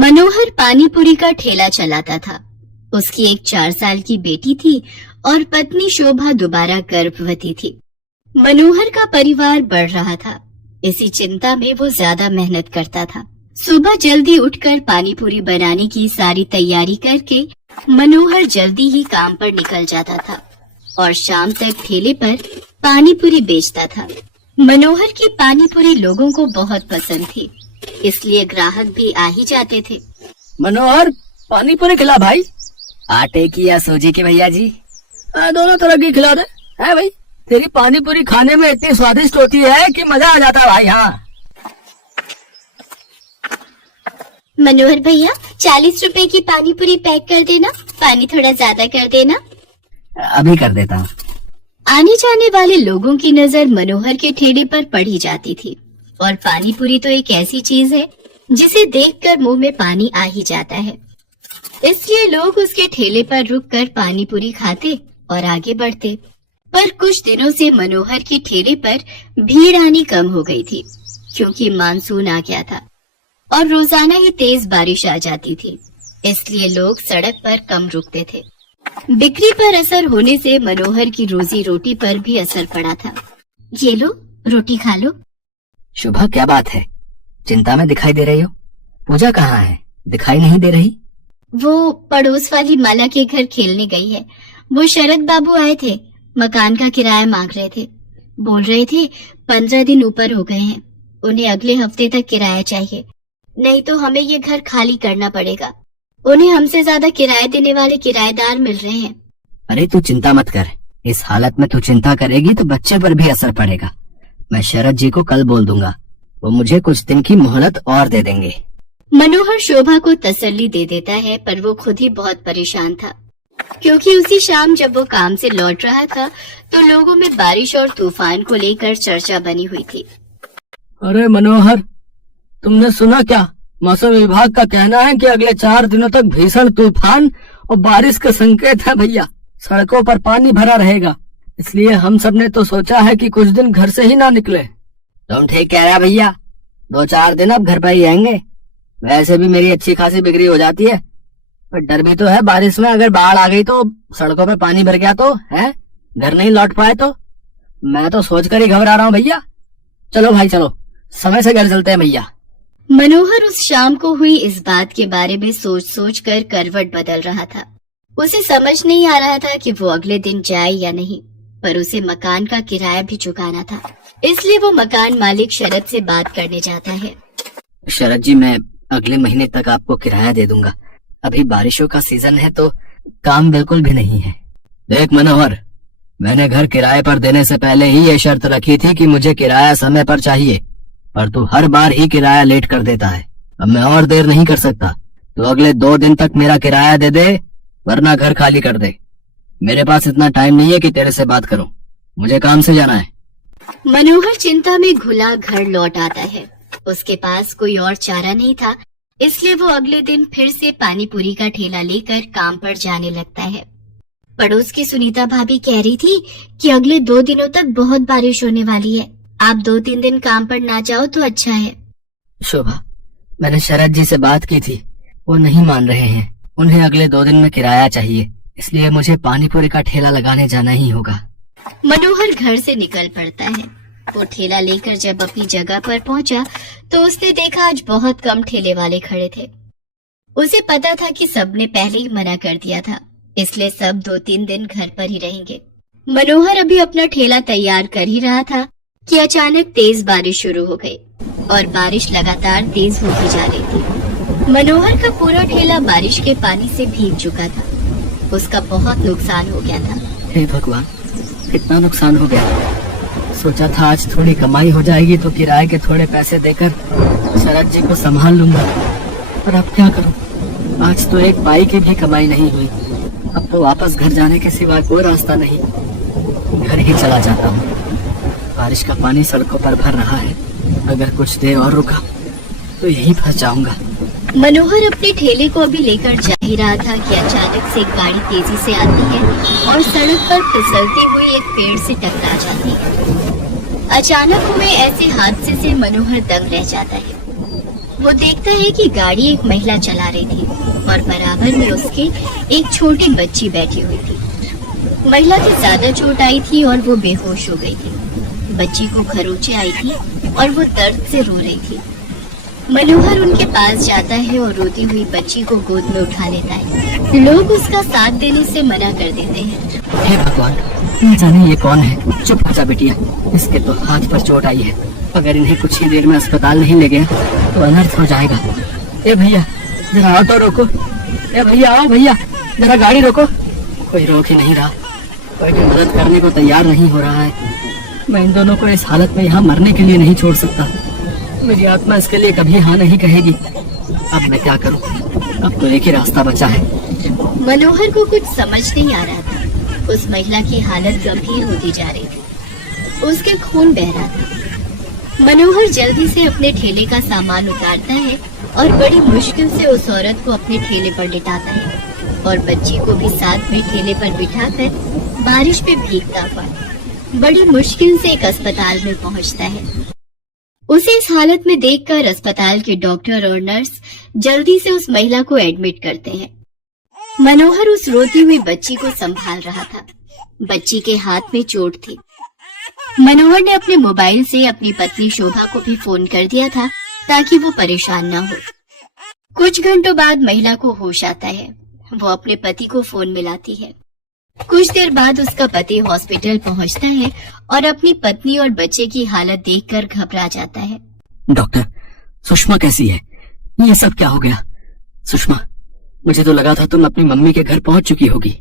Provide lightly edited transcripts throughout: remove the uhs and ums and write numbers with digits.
मनोहर पानीपुरी का ठेला चलाता था। उसकी एक 4 साल की बेटी थी और पत्नी शोभा दोबारा गर्भवती थी। मनोहर का परिवार बढ़ रहा था। इसी चिंता में वो ज्यादा मेहनत करता था। सुबह जल्दी उठकर पानीपुरी बनाने की सारी तैयारी करके मनोहर जल्दी ही काम पर निकल जाता था और शाम तक ठेले पर पानीपुरी बेचता था। मनोहर की पानीपुरी लोगों को बहुत पसंद थी, इसलिए ग्राहक भी आ ही जाते थे। मनोहर, पानीपुरी खिला भाई। आटे की या सूजी की भैया जी? दोनों तरह की खिला दे। है भाई, तेरी पानीपुरी खाने में इतनी स्वादिष्ट होती है कि मजा आ जाता है भाई। हाँ मनोहर भैया, 40 रुपए की पानीपुरी पैक कर देना, पानी थोड़ा ज्यादा कर देना। अभी कर देता हूँ। आने जाने वाले लोगों की नजर मनोहर के ठेले पर पड़ी जाती थी और पानीपुरी तो एक ऐसी चीज है जिसे देखकर मुंह में पानी आ ही जाता है। इसलिए लोग उसके ठेले पर रुककर पानीपुरी खाते और आगे बढ़ते। पर कुछ दिनों से मनोहर के ठेले पर भीड़ आनी कम हो गई थी, क्योंकि मानसून आ गया था और रोजाना ही तेज बारिश आ जाती थी। इसलिए लोग सड़क पर कम रुकते थे। बिक्री पर असर होने से मनोहर की रोजी रोटी पर भी असर पड़ा था। ये लो, रोटी खा लो। शुभा, क्या बात है? चिंता में दिखाई दे रही हो। पूजा कहाँ है? दिखाई नहीं दे रही। वो पड़ोस वाली माला के घर खेलने गई है। वो शरद बाबू आए थे, मकान का किराया मांग रहे थे। बोल रहे थे 15 दिन ऊपर हो गए हैं, उन्हें अगले हफ्ते तक किराया चाहिए, नहीं तो हमें ये घर खाली करना पड़ेगा। उन्हें हमसे ज्यादा किराया देने वाले किराएदार मिल रहे हैं। अरे तू चिंता मत कर। इस हालत में तू चिंता करेगी तो बच्चे पर भी असर पड़ेगा। मैं शरद जी को कल बोल दूंगा, वो मुझे कुछ दिन की मोहलत और दे देंगे। मनोहर शोभा को तसल्ली दे देता है, पर वो खुद ही बहुत परेशान था, क्योंकि उसी शाम जब वो काम से लौट रहा था तो लोगों में बारिश और तूफान को लेकर चर्चा बनी हुई थी। अरे मनोहर, तुमने सुना क्या? मौसम विभाग का कहना है कि अगले 4 दिनों तक भीषण तूफान और बारिश का संकेत है भैया। सड़कों पर पानी भरा रहेगा, इसलिए हम सब ने तो सोचा है कि कुछ दिन घर से ही ना निकले। तुम ठीक कह रहे हो भैया, 2-4 दिन अब घर पर ही रहेंगे। वैसे भी मेरी अच्छी खासी बिक्री हो जाती है, पर डर भी तो है बारिश में अगर बाढ़ आ गई तो सड़कों पे पानी भर गया तो है, घर नहीं लौट पाए तो। मैं तो सोचकर ही घबरा रहा हूँ भैया। चलो भाई चलो, समय से घर चलते हैं भैया। मनोहर उस शाम को हुई इस बात के बारे में सोच सोच कर करवट बदल रहा था। उसे समझ नहीं आ रहा था कि वो अगले दिन जाए या नहीं, पर उसे मकान का किराया भी चुकाना था। इसलिए वो मकान मालिक शरद से बात करने जाता है। शरद जी, मैं अगले महीने तक आपको किराया दे दूंगा। अभी बारिशों का सीजन है तो काम बिल्कुल भी नहीं है। देख मनोहर, मैंने घर किराए पर देने से पहले ही ये शर्त रखी थी कि मुझे किराया समय पर चाहिए, पर तू हर बार ही किराया लेट कर देता है। अब मैं और देर नहीं कर सकता। तो अगले 2 दिन तक मेरा किराया दे दे, वरना घर खाली कर दे। मेरे पास इतना टाइम नहीं है कि तेरे से बात करूं, मुझे काम से जाना है। मनोहर चिंता में घुला घर लौट आता है। उसके पास कोई और चारा नहीं था, इसलिए वो अगले दिन फिर से पानीपुरी का ठेला लेकर काम पर जाने लगता है। पड़ोस की सुनीता भाभी कह रही थी कि अगले 2 दिनों तक बहुत बारिश होने वाली है, आप 2-3 दिन काम पर ना जाओ तो अच्छा है। शोभा, मैंने शरद जी से बात की थी, वो नहीं मान रहे हैं। उन्हें अगले 2 दिन में किराया चाहिए, इसलिए मुझे पानीपुरी का ठेला लगाने जाना ही होगा। मनोहर घर से निकल पड़ता है। वो ठेला लेकर जब अपनी जगह पर पहुंचा तो उसने देखा आज बहुत कम ठेले वाले खड़े थे। उसे पता था कि सबने पहले ही मना कर दिया था, इसलिए सब 2-3 दिन घर पर ही रहेंगे। मनोहर अभी अपना ठेला तैयार कर ही रहा था कि अचानक तेज बारिश शुरू हो गई और बारिश लगातार तेज होती जा रही थी। मनोहर का पूरा ठेला बारिश के पानी से भीग चुका था। उसका बहुत नुकसान हो गया था। हे भगवान, कितना नुकसान हो गया। सोचा था आज थोड़ी कमाई हो जाएगी तो किराए के थोड़े पैसे देकर शरद जी को संभाल लूंगा, पर अब क्या करूं? आज तो एक पाई की भी कमाई नहीं हुई। अब तो वापस घर जाने के सिवा कोई रास्ता नहीं। घर ही चला जाता हूँ। बारिश का पानी सड़कों पर भर रहा है, अगर कुछ देर और रुका तो यहीं फंस जाऊंगा। मनोहर अपने ठेले को अभी लेकर जा ही रहा था कि अचानक से एक गाड़ी तेजी से आती है और सड़क पर फिसलती हुई एक पेड़ से टकरा जाती है। अचानक हुए ऐसे हादसे से मनोहर दंग रह जाता है। वो देखता है कि गाड़ी एक महिला चला रही थी और बराबर में उसके एक छोटी बच्ची बैठी हुई थी। महिला को ज्यादा चोट आई थी और वो बेहोश हो गई थी। बच्ची को खरोंचे आई थी और वो दर्द से रो रही थी। मनोहर उनके पास जाता है और रोती हुई बच्ची को गोद में उठा लेता है। लोग उसका साथ देने से मना कर देते हैं। हे भगवान, न जाने ये कौन है। चुप हो जा बिटिया, इसके तो हाथ पर चोट आई है। अगर इन्हें कुछ ही देर में अस्पताल नहीं ले गया तो अनर्थ हो जाएगा। ए भैया, जरा ऑटो रोको। ए भैया, आओ भैया, जरा गाड़ी रोको। कोई रोक ही नहीं रहा, कोई भी मदद करने को तैयार नहीं हो रहा है। मैं इन दोनों को इस हालत में यहाँ मरने के लिए नहीं छोड़ सकता। मेरी आत्मा इसके लिए कभी हाँ नहीं कहेगी। अब मैं क्या करूँ? अब तो एक ही रास्ता बचा है। मनोहर को कुछ समझ नहीं आ रहा था। उस महिला की हालत गंभीर होती जा रही थी। उसके खून बह रहा था। मनोहर जल्दी से अपने ठेले का सामान उतारता है और बड़ी मुश्किल से उस औरत को अपने ठेले पर लिटाता है और बच्ची को भी साथ में ठेले पर बिठाकर बारिश में भीगता हुआ बड़ी मुश्किल से एक अस्पताल में पहुंचता है। उसे इस हालत में देखकर अस्पताल के डॉक्टर और नर्स जल्दी से उस महिला को एडमिट करते हैं। मनोहर उस रोती हुई बच्ची को संभाल रहा था। बच्ची के हाथ में चोट थी। मनोहर ने अपने मोबाइल से अपनी पत्नी शोभा को भी फोन कर दिया था ताकि वो परेशान न हो। कुछ घंटों बाद महिला को होश आता है। वो अपने पति को फोन मिलाती है। कुछ देर बाद उसका पति हॉस्पिटल पहुंचता है और अपनी पत्नी और बच्चे की हालत देखकर घबरा जाता है। डॉक्टर, सुषमा कैसी है? ये सब क्या हो गया? सुषमा, मुझे तो लगा था तुम अपनी मम्मी के घर पहुंच चुकी होगी।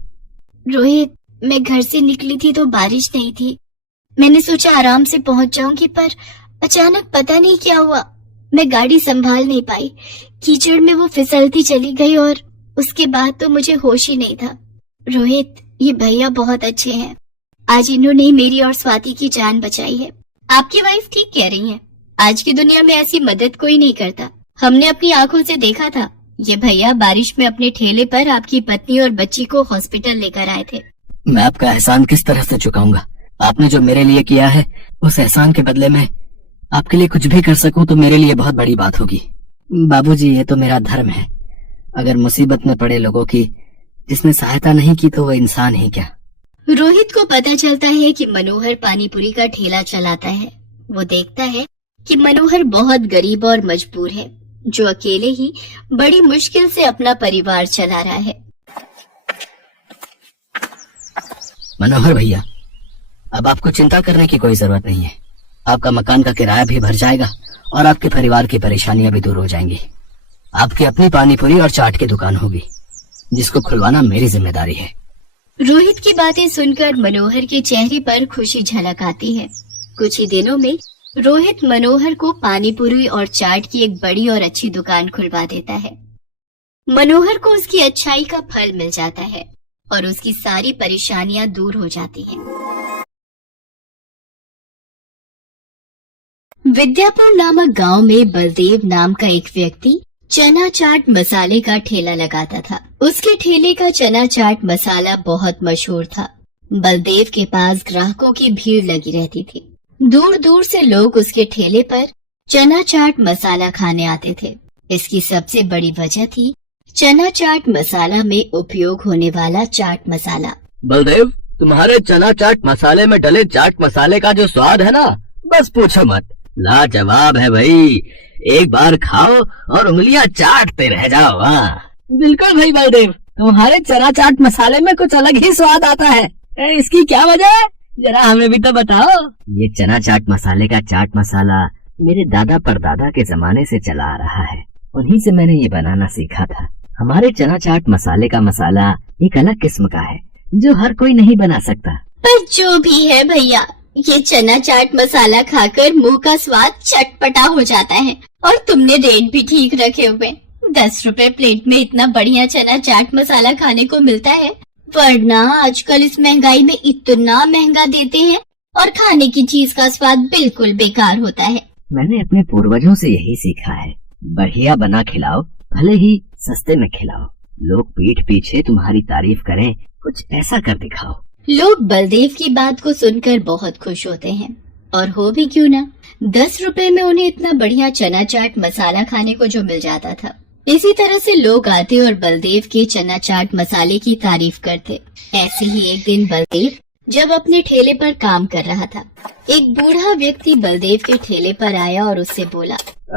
रोहित, मैं घर से निकली थी तो बारिश नहीं थी। मैंने सोचा आराम से पहुंच जाऊंगी, पर अचानक पता नहीं क्या हुआ, मैं गाड़ी संभाल नहीं पाई। कीचड़ में वो फिसलती चली गई और उसके बाद तो मुझे होश ही नहीं था। रोहित, ये भैया बहुत अच्छे हैं। आज इन्होंने मेरी और स्वाति की जान बचाई है। आपकी वाइफ ठीक कह रही है। आज की दुनिया में ऐसी मदद कोई नहीं करता। हमने अपनी आंखों से देखा था। ये भैया बारिश में अपने ठेले पर आपकी पत्नी और बच्ची को हॉस्पिटल लेकर आए थे। मैं आपका एहसान किस तरह से चुकाऊंगा? आपने जो मेरे लिए किया है, उस एहसान के बदले में आपके लिए कुछ भी कर सकूं तो मेरे लिए बहुत बड़ी बात होगी। बाबूजी, ये तो मेरा धर्म है। अगर मुसीबत में पड़े लोगों की जिसने सहायता नहीं की तो वो इंसान ही क्या। रोहित को पता चलता है कि मनोहर पानीपुरी का ठेला चलाता है। वो देखता है कि मनोहर बहुत गरीब और मजबूर है, जो अकेले ही बड़ी मुश्किल से अपना परिवार चला रहा है। मनोहर भैया, अब आपको चिंता करने की कोई जरूरत नहीं है। आपका मकान का किराया भी भर जाएगा और आपके परिवार की परेशानियां भी दूर हो जाएंगी। आपकी अपनी पानीपुरी और चाट की दुकान होगी, जिसको खुलवाना मेरी जिम्मेदारी है। रोहित की बातें सुनकर मनोहर के चेहरे पर खुशी झलक आती है। कुछ ही दिनों में रोहित मनोहर को पानीपुरी और चाट की एक बड़ी और अच्छी दुकान खुलवा देता है। मनोहर को उसकी अच्छाई का फल मिल जाता है और उसकी सारी परेशानियां दूर हो जाती हैं। विद्यापुर नामक गांव में बलदेव नाम का एक व्यक्ति चना चाट मसाले का ठेला लगाता था। उसके ठेले का चना चाट मसाला बहुत मशहूर था। बलदेव के पास ग्राहकों की भीड़ लगी रहती थी। दूर दूर से लोग उसके ठेले पर चना चाट मसाला खाने आते थे। इसकी सबसे बड़ी वजह थी चना चाट मसाला में उपयोग होने वाला चाट मसाला। बलदेव, तुम्हारे चना चाट मसाले में डले चाट मसाले का जो स्वाद है ना, बस पूछो मत, लाजवाब है भाई। एक बार खाओ और उंगलियां चाटते रह जाओ। हाँ बिल्कुल भाई बलदेव, तुम्हारे चना चाट मसाले में कुछ अलग ही स्वाद आता है। इसकी क्या वजह है, जरा हमें भी तो बताओ। ये चना चाट मसाले का चाट मसाला मेरे दादा परदादा के जमाने से चला आ रहा है। उन्हीं से मैंने ये बनाना सीखा था। हमारे चना चाट मसाले का मसाला एक अलग किस्म का है जो हर कोई नहीं बना सकता। पर जो भी है भैया, ये चना चाट मसाला खाकर मुंह का स्वाद चटपटा हो जाता है। और तुमने रेट भी ठीक रखे हुए। 10 रुपए प्लेट में इतना बढ़िया चना चाट मसाला खाने को मिलता है, वरना आजकल इस महंगाई में इतना महंगा देते हैं और खाने की चीज का स्वाद बिल्कुल बेकार होता है। मैंने अपने पूर्वजों से यही सीखा है, बढ़िया बना खिलाओ, भले ही सस्ते में खिलाओ। लोग पीठ पीछे तुम्हारी तारीफ करें, कुछ ऐसा कर दिखाओ। लोग बलदेव की बात को सुनकर बहुत खुश होते हैं। और हो भी क्यों ना, 10 रुपए में उन्हें इतना बढ़िया चना चाट मसाला खाने को जो मिल जाता था। इसी तरह से लोग आते और बलदेव के चना चाट मसाले की तारीफ करते। ऐसे ही एक दिन बलदेव जब अपने ठेले पर काम कर रहा था, एक बूढ़ा व्यक्ति बलदेव के ठेले पर आया और उससे बोला,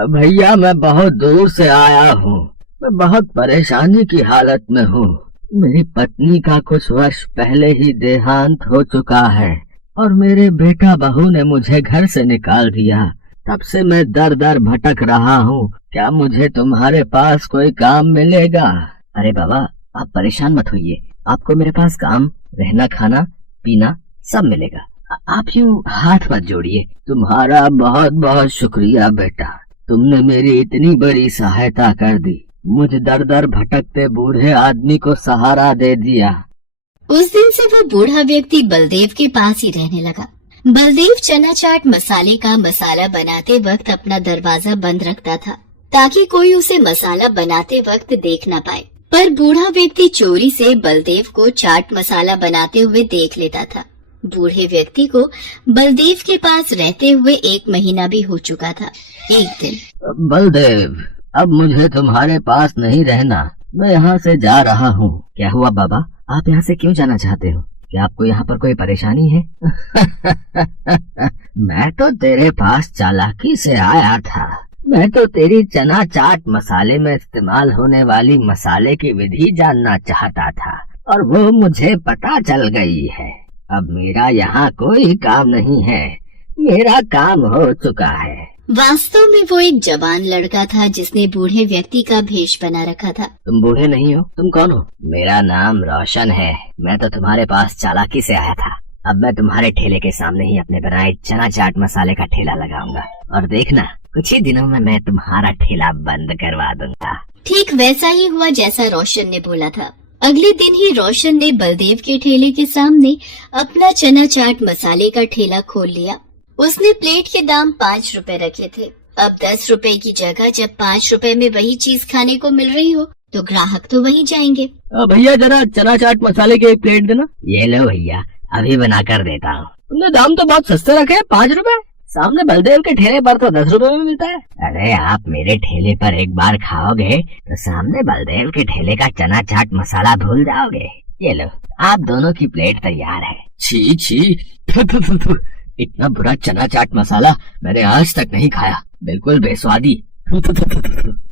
भैया मैं बहुत दूर से आया हूँ, मैं बहुत परेशानी की हालत में हूँ। मेरी पत्नी का कुछ वर्ष पहले ही देहांत हो चुका है और मेरे बेटा बहू ने मुझे घर से निकाल दिया। तब से मैं दर दर भटक रहा हूँ। क्या मुझे तुम्हारे पास कोई काम मिलेगा? अरे बाबा आप परेशान मत होइए, आपको मेरे पास काम, रहना, खाना, पीना सब मिलेगा। आप यूँ हाथ मत जोड़िए। तुम्हारा बहुत बहुत शुक्रिया बेटा, तुमने मेरी इतनी बड़ी सहायता कर दी, मुझे दर दर भटकते बूढ़े आदमी को सहारा दे दिया। उस दिन से वो बूढ़ा व्यक्ति बलदेव के पास ही रहने लगा। बलदेव चना चाट मसाले का मसाला बनाते वक्त अपना दरवाजा बंद रखता था ताकि कोई उसे मसाला बनाते वक्त देख न पाए। पर बूढ़ा व्यक्ति चोरी से बलदेव को चाट मसाला बनाते हुए देख लेता था। बूढ़े व्यक्ति को बलदेव के पास रहते हुए 1 महीना भी हो चुका था। एक दिन, बलदेव अब मुझे तुम्हारे पास नहीं रहना, मैं यहाँ से जा रहा हूँ। क्या हुआ बाबा, आप यहाँ से क्यों जाना चाहते हो? क्या आपको यहाँ पर कोई परेशानी है? मैं तो तेरे पास चालाकी से आया था। मैं तो तेरी चना चाट मसाले में इस्तेमाल होने वाली मसाले की विधि जानना चाहता था और वो मुझे पता चल गई है। अब मेरा यहाँ कोई काम नहीं है, मेरा काम हो चुका है। वास्तव में वो एक जवान लड़का था जिसने बूढ़े व्यक्ति का भेष बना रखा था। तुम बूढ़े नहीं हो, तुम कौन हो? मेरा नाम रोशन है, मैं तो तुम्हारे पास चालाकी से आया था। अब मैं तुम्हारे ठेले के सामने ही अपने बनाए चना चाट मसाले का ठेला लगाऊंगा और देखना कुछ ही दिनों में मैं तुम्हारा ठेला बंद करवा दूंगा। ठीक वैसा ही हुआ जैसा रोशन ने बोला था। अगले दिन ही रोशन ने बलदेव के ठेले के सामने अपना चना चाट मसाले का ठेला खोल लिया। उसने प्लेट के दाम 5 रुपए रखे थे। अब 10 रुपए की जगह जब 5 रुपए में वही चीज खाने को मिल रही हो तो ग्राहक तो वहीं जाएंगे। भैया जरा चना चाट मसाले की 1 प्लेट देना। ये लो भैया, अभी बना कर देता हूँ। तुमने दाम तो बहुत सस्ते रखे हैं, 5 रुपए। सामने बलदेव के ठेले पर तो 10 रुपए में मिलता है। अरे आप मेरे ठेले पर एक बार खाओगे तो सामने बलदेव के ठेले का चना चाट मसाला भूल जाओगे। ये लो, आप दोनों की प्लेट तैयार है। छी छी, इतना बुरा चना चाट मसाला मैंने आज तक नहीं खाया, बिल्कुल बेस्वादी।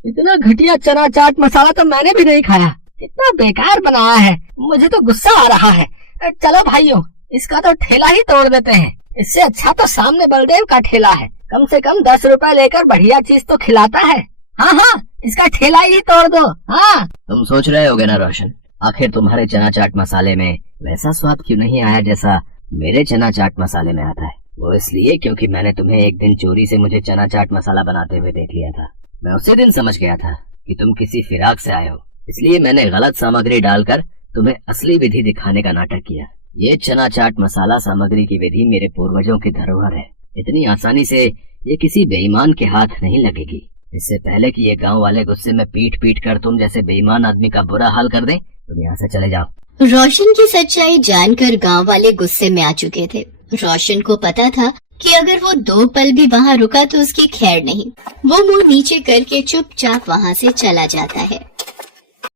इतना घटिया चना चाट मसाला तो मैंने भी नहीं खाया, इतना बेकार बनाया है, मुझे तो गुस्सा आ रहा है। चलो भाइयों, इसका तो ठेला ही तोड़ देते हैं। इससे अच्छा तो सामने बलदेव का ठेला है, कम से कम 10 रुपए लेकर बढ़िया चीज तो खिलाता है। हाँ हाँ, इसका ठेला ही तोड़ दो। हाँ, तुम सोच रहे होगे ना रोशन, आखिर तुम्हारे चना चाट मसाले में वैसा स्वाद क्यों नहीं आया जैसा मेरे चना चाट मसाले में आता है? वो इसलिए क्योंकि मैंने तुम्हें एक दिन चोरी से मुझे चना चाट मसाला बनाते हुए देख लिया था। मैं उसी दिन समझ गया था कि तुम किसी फिराक से आए हो, इसलिए मैंने गलत सामग्री डालकर तुम्हें असली विधि दिखाने का नाटक किया। ये चना चाट मसाला सामग्री की विधि मेरे पूर्वजों की धरोहर है। इतनी आसानी से ये किसी बेईमान के हाथ नहीं लगेगी। इससे पहले कि ये गांव वाले गुस्से में पीट पीट कर तुम जैसे बेईमान आदमी का बुरा हाल कर दें, तुम यहाँ से चले जाओ। रोशन की सच्चाई जानकर गांव वाले गुस्से में आ चुके थे। रोशन को पता था कि अगर वो 2 पल भी वहाँ रुका तो उसकी खैर नहीं। वो मुंह नीचे करके चुपचाप वहाँ से चला जाता है।